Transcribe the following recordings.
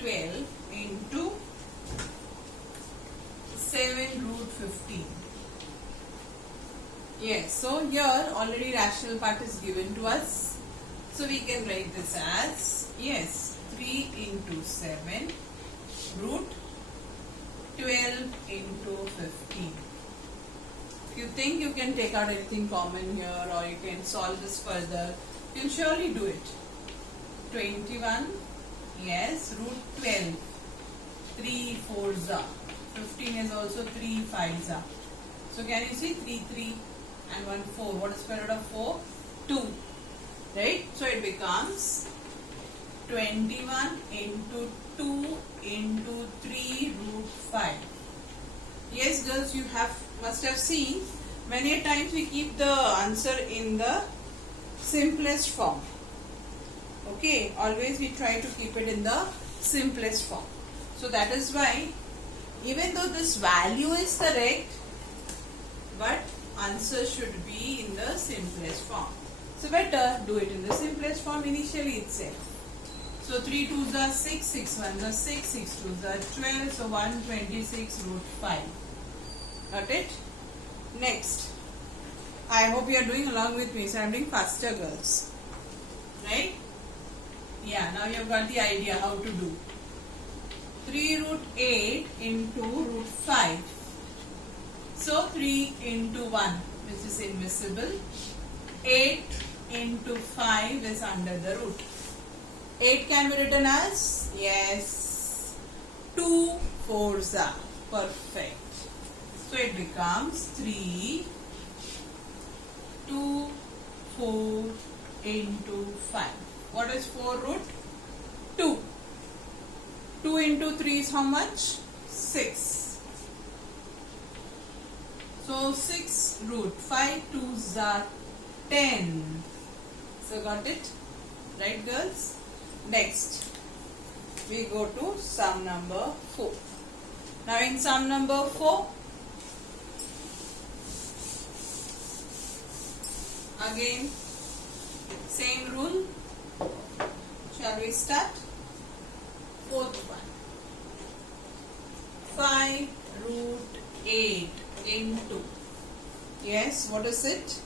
12 into 7 root 15. Yes, so here already rational part is given to us. So we can write this as, yes, 3 into 7 root 12 into 15. If you think you can take out anything common here or you can solve this further, you can surely do it. 21, yes, root 12, 3 4s are. 15 is also 3 5s are. So can you see 3 3 and 1 4. What is square root of 4? 2. Right? So it becomes 21 into 2 into 3 root 5. Yes girls, you must have seen many times we keep the answer in the simplest form. Okay, always we try to keep it in the simplest form. So that is why even though this value is correct, but answer should be in the simplest form. So better do it in the simplest form initially itself. So 3 2s are 6, 6 1s are 6, 6 2s are 12, so 126 root 5. Got it? Next. I hope you are doing along with me, so I am doing faster girls. Right? Yeah, now you have got the idea how to do. 3 root 8 into root 5. So 3 into 1, which is invisible. 8 into 5 is under the root. 8 can be written as, yes, 2 4s are. Perfect. So it becomes 3, 2, 4 into 5. What is 4 root? 2. 2 into 3 is how much? 6. So 6 root 5 2s are 10. So got it? Right girls? Next, we go to sum number 4. Now in sum number 4, again same rule. Shall we start? Fourth one. 5 root 8 into, yes, what is it?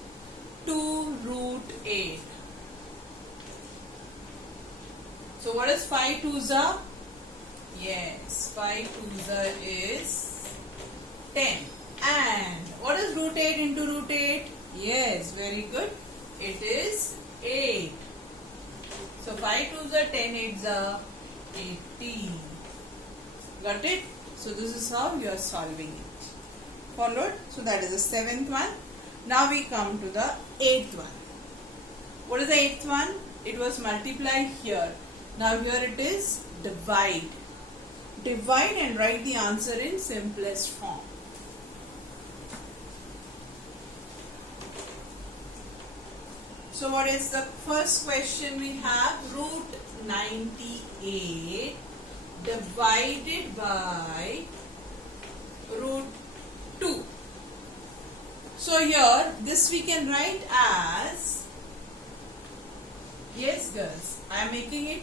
2 root 8. So what is 5 2s are? Yes, 5 2s are is 10. And what is root 8 into root 8? Yes, very good. It is 8. So 5 2s are 10, 8s are 18. Got it? So this is how you are solving it. Followed? So that is the 7th one. Now we come to the 8th one. What is the 8th one? It was multiply here. Now here it is divide. Divide and write the answer in simplest form. So what is the first question we have? Root 98 divided by root 2. So here this we can write as, yes girls, I am making it,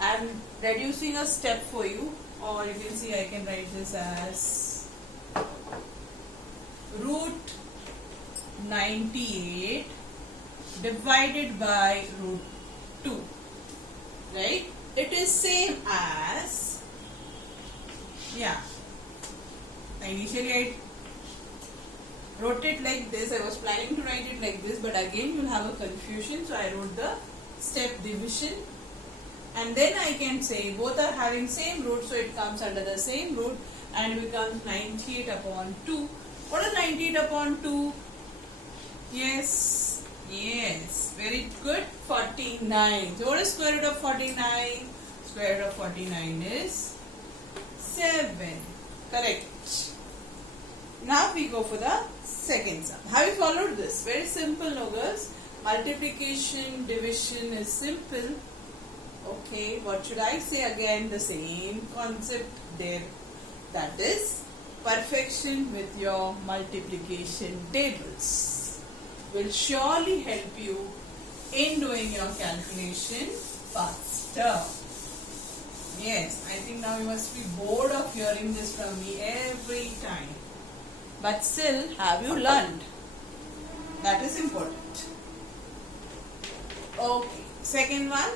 I am reducing a step for you, or you can see I can write this as root 98 divided by root 2. Right? It is same as, yeah, initially I wrote it like this. I was planning to write it like this, but again you will have a confusion, so I wrote the step division, and then I can say both are having same root, so it comes under the same root and becomes 98 upon 2. What is 98 upon 2? Yes, yes, very good, 49. So what is square root of 49? Square root of 49 is 7. Correct. Now we go for the second sum. Have you followed this? Very simple, no girls? Multiplication, division is simple. Okay, what should I say again? The same concept there. That is perfection with your multiplication tables. Will surely help you in doing your calculation faster. Yes, I think now you must be bored of hearing this from me every time. But still, have you learned? That is important. Okay, second one.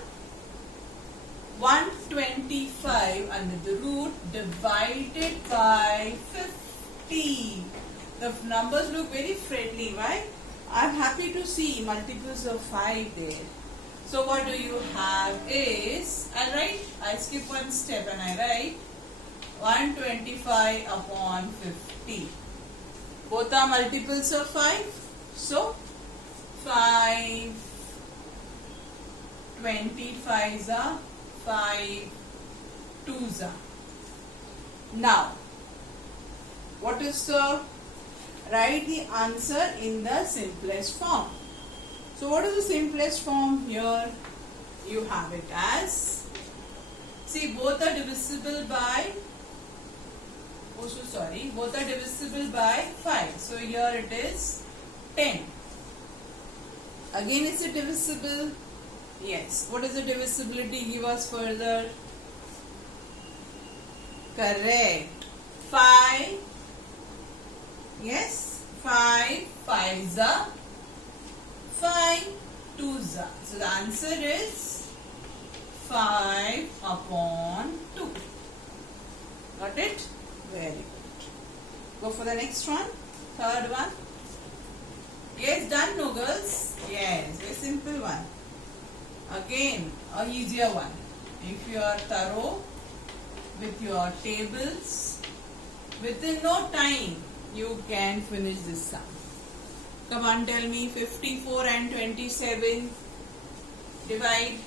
125 under the root divided by 50. The numbers look very friendly, right? I'm happy to see multiples of 5 there. So what do you have is, I skip one step and I write 125 upon 50. Both are multiples of 5. So 5 25s are 5 2s are. Now, what is the, write the answer in the simplest form. So what is the simplest form here? You have it as, see, both are divisible by, both are divisible by 5. So here it is 10. Again, is it divisible? Yes. What is the divisibility? Give us further. Correct. 5. Yes. 5 5s are 5 2s are. So the answer is 5 upon 2. Got it? Very good. Go for the next one. Third one. Yes, done, no girls? Yes, very simple one. Again, a easier one. If you are thorough with your tables, within no time you can finish this sum. Come on, tell me, 54 and 27 divide.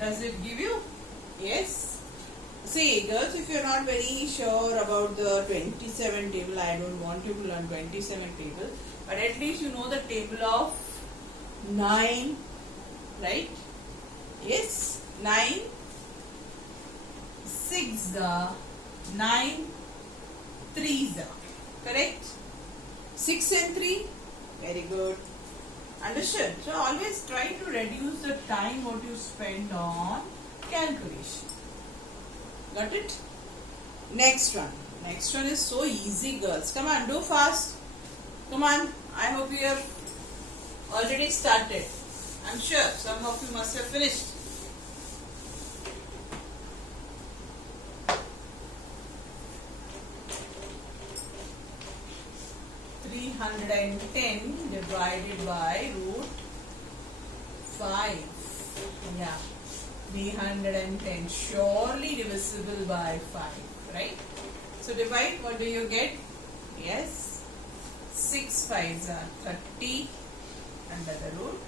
Does it give you? Yes. See, girls, if you're not very sure about the 27 table, I don't want you to learn 27 table, but at least you know the table of 9, right? Yes, 9, 6, 9, 3, correct? 6 and 3, very good. Understood? So always try to reduce the time what you spend on calculation. Got it? Next one. Next one is so easy, girls. Come on, do fast. Come on. I hope you have already started. I'm sure some of you must have finished. (310) divided by root 5. Yeah. 310 surely divisible by 5, right? So divide, what do you get? Yes, 6 5s are 30 under the root.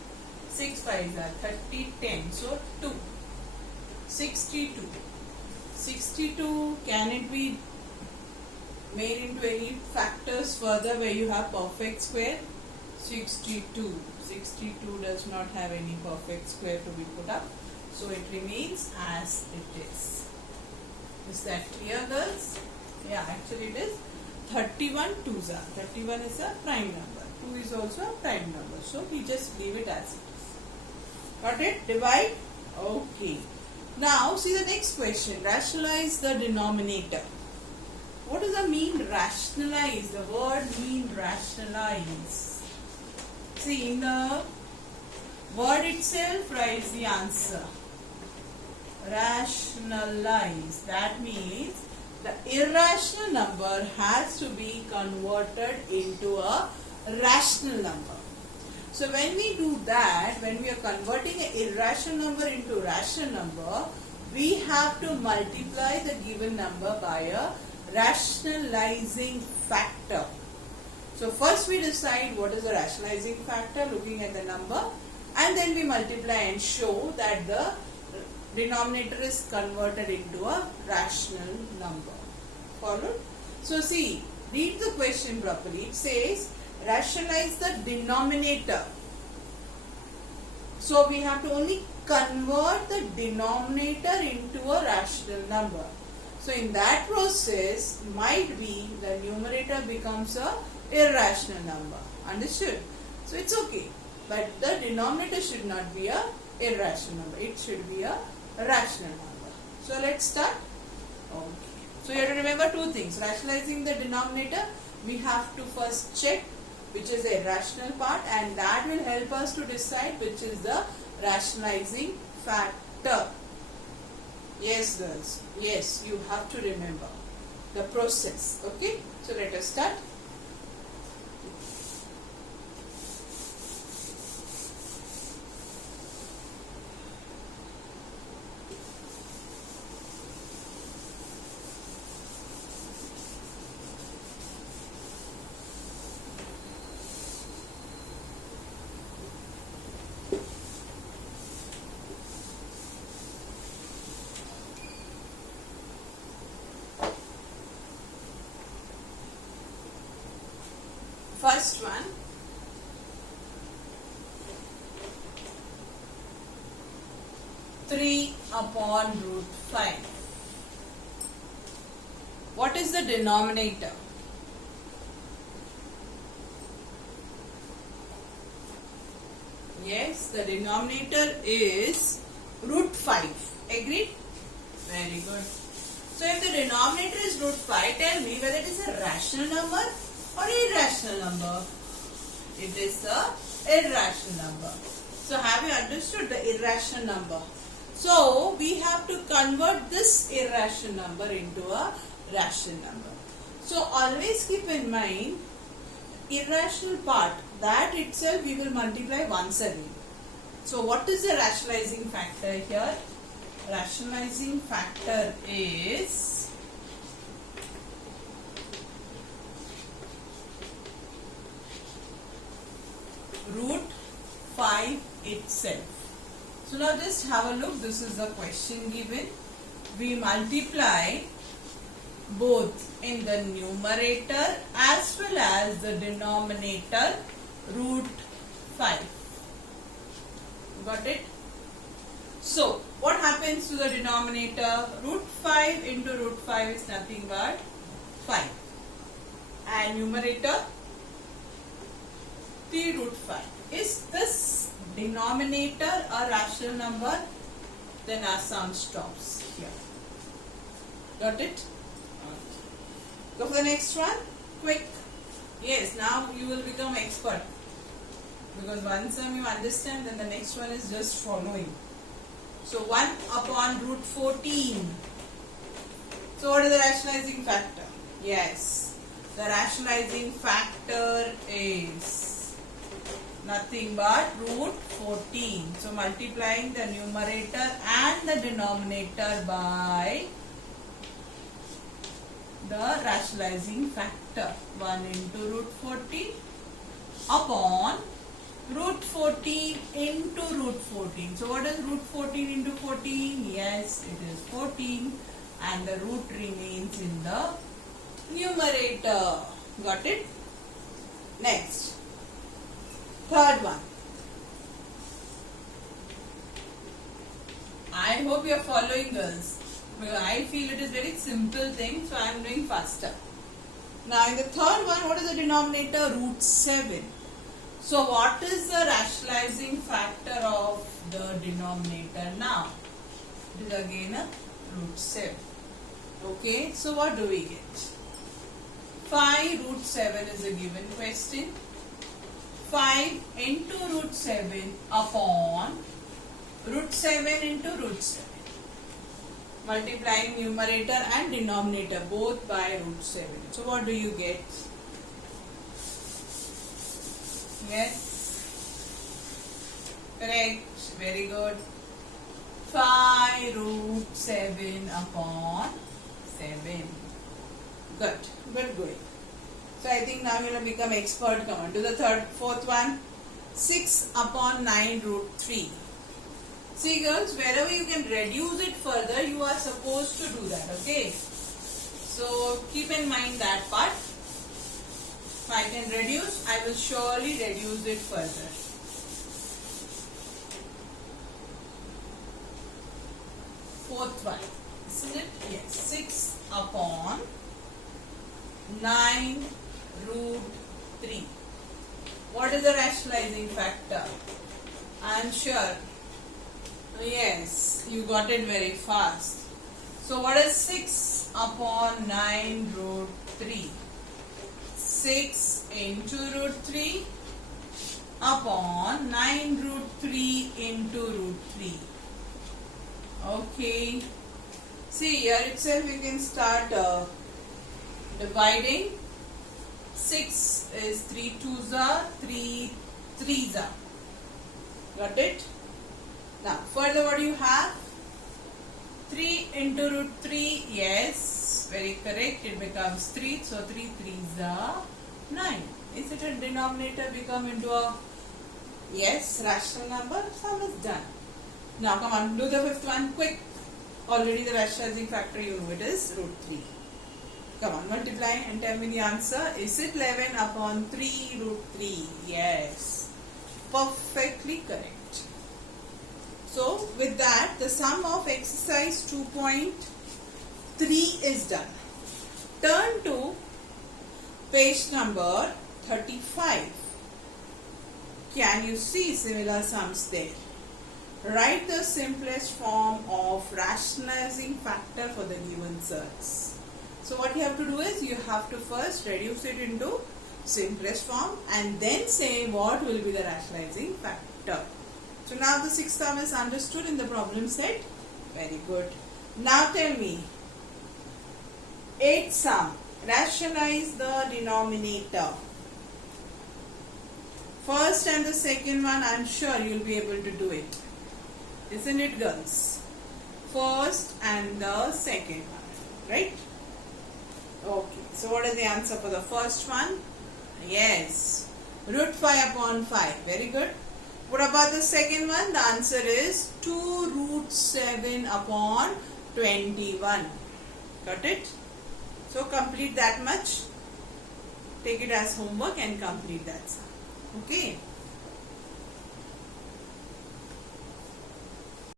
6 5s are 30, 10, so 2. 62. 62, can it be made into any factors further where you have perfect square? 62. 62 does not have any perfect square to be put up. So it remains as it is. Is that clear, girls? Yeah, actually it is 31 2s are. 31 is a prime number. 2 is also a prime number. So we just leave it as it is. Got it? Divide? Okay. Now see the next question. Rationalize the denominator. What does the mean rationalize? The word mean rationalize. See, in the word itself writes the answer. Rationalize. That means the irrational number has to be converted into a rational number. So when we do that, when we are converting an irrational number into rational number, we have to multiply the given number by a rationalizing factor. So first we decide what is the rationalizing factor looking at the number, and then we multiply and show that the denominator is converted into a rational number. Followed? So see, read the question properly. It says rationalize the denominator. So we have to only convert the denominator into a rational number. So in that process, might be the numerator becomes a irrational number. Understood? So it's okay. but the denominator should not be a irrational number. It should be a rational number. So let's start. Okay. So you have to remember two things. Rationalizing the denominator, we have to first check which is the irrational part, and that will help us to decide which is the rationalizing factor. Yes, girls. Yes, you have to remember the process. Okay. So let us start. First one, three upon root 5. What is the denominator? Yes, the denominator is root 5. Agreed? Very good. So if the denominator is root 5, tell me whether it is a rational number or irrational number. It is a irrational number. So have you understood the irrational number? So we have to convert this irrational number into a rational number. So always keep in mind, irrational part, that itself we will multiply once again. So what is the rationalizing factor here? Rationalizing factor is root 5 itself. So now just have a look. This is the question given. We multiply both in the numerator as well as the denominator root 5. Got it? So what happens to the denominator? Root 5 into root 5 is nothing but 5. And numerator 3 root 5. Is this denominator a rational number? Then our sum stops here. Got it? Go for the next one. Quick. Yes, now you will become expert. Because one sum you understand, then the next one is just following. So 1 upon root 14. So what is the rationalizing factor? Yes, the rationalizing factor is nothing but root 14. So multiplying the numerator and the denominator by the rationalizing factor. 1 into root 14 upon root 14 into root 14. So what is root 14 into 14? Yes, it is 14, and the root remains in the numerator. Got it? Next, third one. I hope you are following, girls, because I feel it is very simple thing, so I am doing faster. Now in the third one, what is the denominator? Root 7. So what is the rationalizing factor of the denominator now? It is again a root 7. Okay, so what do we get? 5 root 7 is a given question. 5 into root 7 upon root 7 into root 7. Multiplying numerator and denominator both by root 7. So what do you get? Yes, correct, very good. 5 root 7 upon 7. Good, good going. So I think now you will become expert. Come on, do the fourth one. 6 upon 9 root 3. See girls, wherever you can reduce it further, you are supposed to do that, okay? So keep in mind that part. If I can reduce, I will surely reduce it further. Fourth one, isn't it? Yes, 6 upon 9 root 3. What is the rationalizing factor? I am sure. Yes, you got it very fast. So what is 6 upon 9 root 3? 6 into root 3 upon 9 root 3 into root 3. Okay. See, here itself we can start dividing. 6 is 3 2s are 3 3s are. Got it? Now, further what do you have? 3 into root 3, yes, very correct, it becomes 3, so 3 3s are 9. Is it a denominator become into a, yes, rational number? Sum is done. Now come on, do the fifth one quick. Already the rationalizing factor you know it is root 3. Come on, multiply and tell me the answer. Is it 11 upon 3 root 3? Yes, perfectly correct. So with that, the sum of exercise 2.3 is done. Turn to page number 35. Can you see similar sums there? Write the simplest form of rationalizing factor for the given search. So what you have to do is you have to first reduce it into simplest form and then say what will be the rationalizing factor. So now the sixth sum is understood in the problem set. Very good. Now tell me, 8th sum, rationalize the denominator. First and the second one, I am sure you will be able to do it. Isn't it, girls? First and the second one, right? Okay, so what is the answer for the first one? Yes, root 5 upon 5. Very good. What about the second one? The answer is 2 root 7 upon 21. Got it? So complete that much. Take it as homework and complete that sum. Okay.